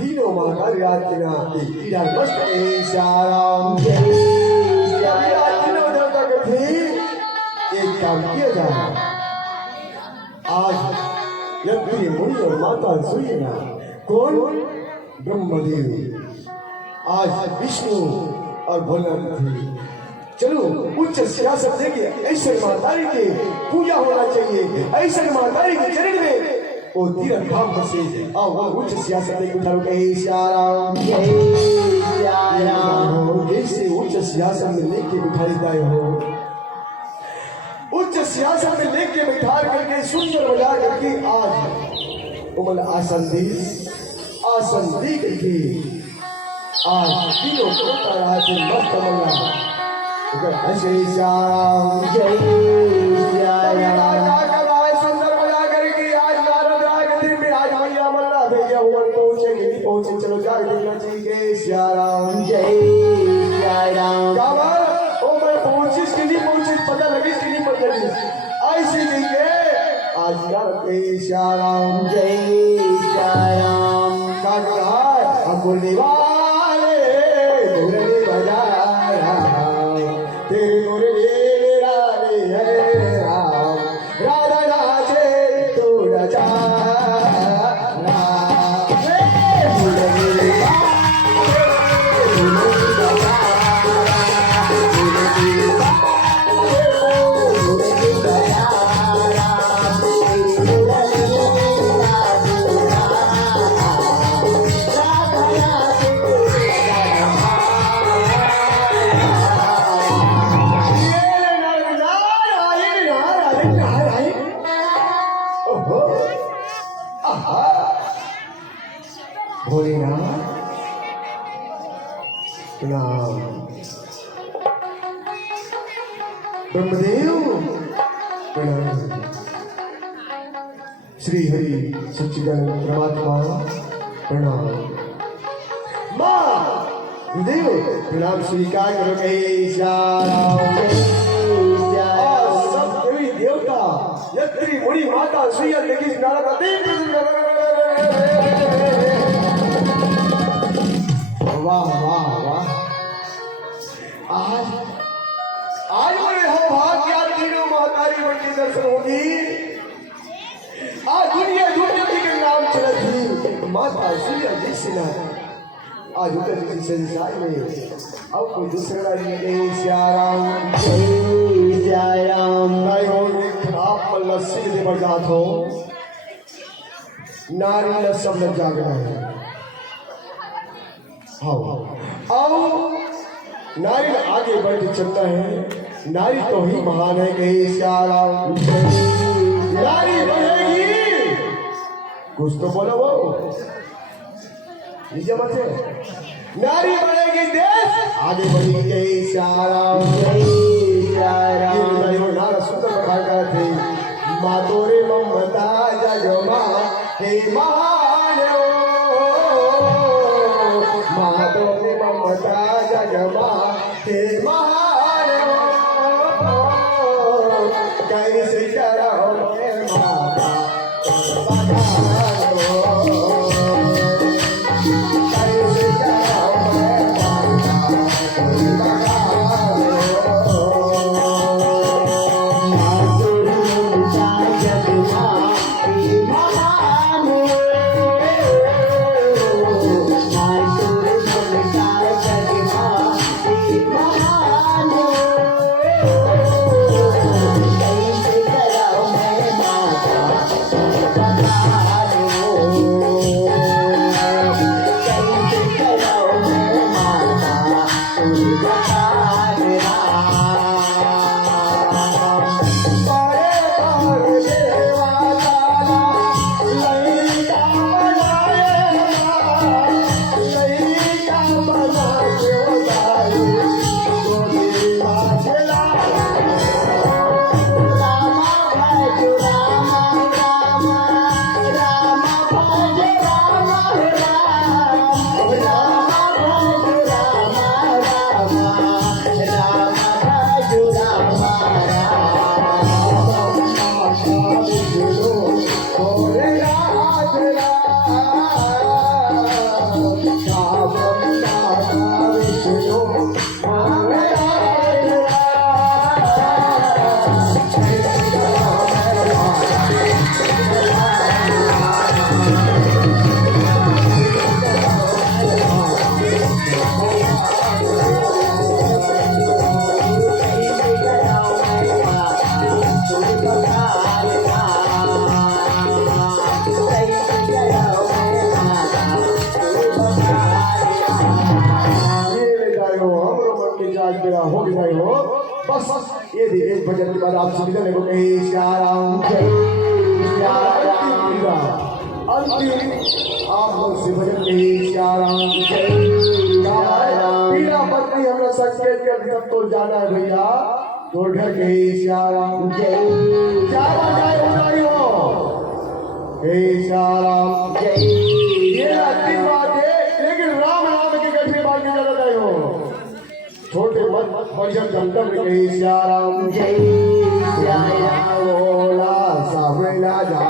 तीनों महाराजना इधर मस्त शाराम तीनों देवता के थे एक काम किया जाए आज यज्ञ मुनि और माता सुईना कौन ब्रह्मदेव आज विष्णु और भोलेनाथ थे चलो उच्च सियासत देके ऐसे मातारी के पूजा होना चाहिए ऐसे मातारी के चरण में वो तीरथ धाम बसे और वो उच्च सियासत देके उठा रुके शाराम जैसे उच्च सियासत में लेके बिठा देता हो उच्च सियासत में लेके बिठा करके सुंदर बजा करके आज उमल आसन दी करके आज तीनों को आज मस्त बना जय श्याम जय सुंदर बजा करके आज नारद राग दिन में आज मैया मल्ला भैया ऊपर पहुंचेंगे पहुंचे चलो जाए देखना चाहिए श्याम जय राम काबर ओ मैं पहुंची के लिए पहुंची पता लगी के लिए पता लगी ऐसे देंगे आज नारद श्याम जय राम का कहा हमको निवाले धुरने बजाया तेरे मुरली राधे है राम राधा नाचे तो रचा ब्रह्मदेव श्री हरि सच्चिदानंद परमात्मा प्रणाम मां देव प्रणाम स्वीकार करो सब देवी देवता यत्री मुनि माता सुइया देखी नारा का वाह वाह वाह आज मेरे हो भाग्य तीनों मातारी बड़ी दर्शन होगी आज दुनिया के नाम चला थी माता सुइया जिसना आज उधर की संसार में अब कोई दूसरा नहीं श्याराम नहीं हो आप मल्ला सिंह दे बजात हो नारी न सब न जागना है हाँ आओ नारी आगे बढ़ के चलता है नारी तो ही महान है कहीं श्याराम नारी बढ़ेगी कुछ तो बोलो वो नीचे मत है नारी बढ़ेगी देश आगे बढ़ेगी श्याराम नारा सुंदर बताया थे माँ तोरे ममता जगमा हे महान माँ तोरे ममता जगमा हे महान कैसे करो माता Mama हो गए हो बस ये देखिए भजन के बाद आप सभी जने को कहे श्याराम जय श्याराम अंतिम आप लोग से भजन कहे श्याराम जय श्याराम बिना पत्नी हमरा संकेत कर दिया तो जाना है भैया तो घर कहे श्याराम जय श्याराम जय उठाई हो हे श्याराम जय ये अंतिम बात है लेकिन राम नाम के गठरी बात की जरूरत है हो छोटे मत बढ़िया जमतम कही श्याराम जय श्याराम बोला सावला जा